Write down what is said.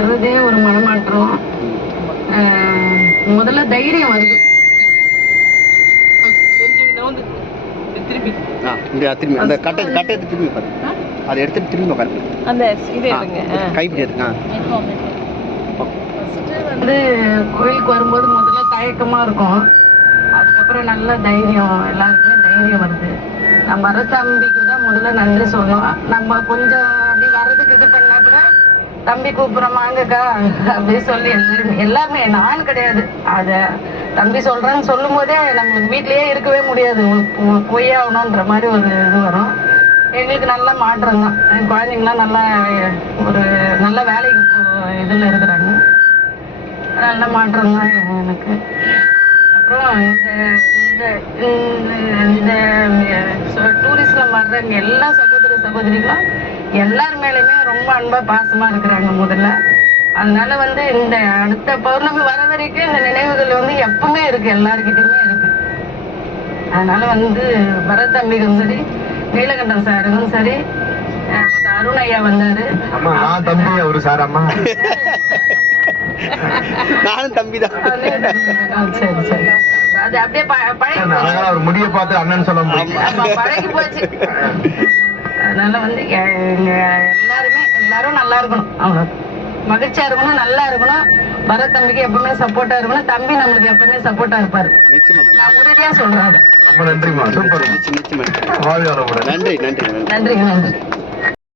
வர்றதே ஒரு மனமாற்றம். ஆஹ் முதல்ல தைரியம் வருது. திரும்பி. அந்த கட்டை கட்டை திரும்பி பாரு. அதை எடுத்துட்டு திரும்பி உட்காரு அந்த இது. கைப்பிடி எடுங்க. வந்து கோயிலுக்கு வரும்போது முதல்ல தயக்கமா இருக்கும். அதுக்கப்புறம் நல்ல தைரியம். எல்லாருக்குமே தைரியம் வருது. நம்ம வர தம்பிக்கு தான் முதல்ல நன்றி சொல்லணும். நம்ம கொஞ்சம் அப்படி வர்றதுக்கு இது பண்ணா கூட தம்பி கூப்பிடுறமாங்கக்கா அப்படி சொல்லி எல்லாருமே எல்லாருமே நான் கிடையாது. அத தம்பி சொல்றேன்னு சொல்லும் போதே நம்ம வீட்லயே இருக்கவே முடியாது. போ- ஆகணுன்ற மாதிரி ஒரு இது வரும். எங்களுக்கு நல்ல மாற்றம் தான். குழந்தைங்களாம் நல்லா ஒரு நல்ல வேலைக்கு போ- இதுல இருக்கிறாங்க. நல்ல மாற்றம் தான் எனக்கு. அப்புறம் இந்த இந்த இந்த இந்த டூரிஸ்ட்ல வர்றவங்க எல்லா சகோதர சகோதரிகளும் எல்லார் மேலேயுமே ரொம்ப அன்பா பாசமா இருக்கிறாங்க முதல்ல. அதனால வந்து இந்த அடுத்த பௌர்ணமி வர வரைக்கும் இந்த நினைவுகள் வந்து எப்பவுமே இருக்கு எல்லாருக்கிட்டையுமே இருக்கு. அதனால வந்து பரத் தம்பிக்கும் சரி நீலகண்டன் சாருக்கும் சரி அஹ் அருண் ஐயா வந்தாரு. அம்மா நான் தம்பி அவரு சார் அம்மா. நானும் தம்பி தான். ஆ, சரி சரி. அது அப்படியே பழகி அவர் முடிய பார்த்து அண்ணன் சொல்ல முடியும். பழகி போச்சு. அதனால வந்து எல்லாருமே எல்லாரும் நல்லா இருக்கணும். அவ்வளோ மகிழ்ச்சியா இருக்கணும் நல்லா இருக்கணும். பரத் தம்பிக்கு எப்பவுமே சப்போர்ட்டா இருக்கணும். தம்பி நம்மளுக்கு எப்பவுமே சப்போர்ட்டா இருப்பாரு. நான் உறுதியா சொல்றேன். நன்றி நன்றி நன்றி.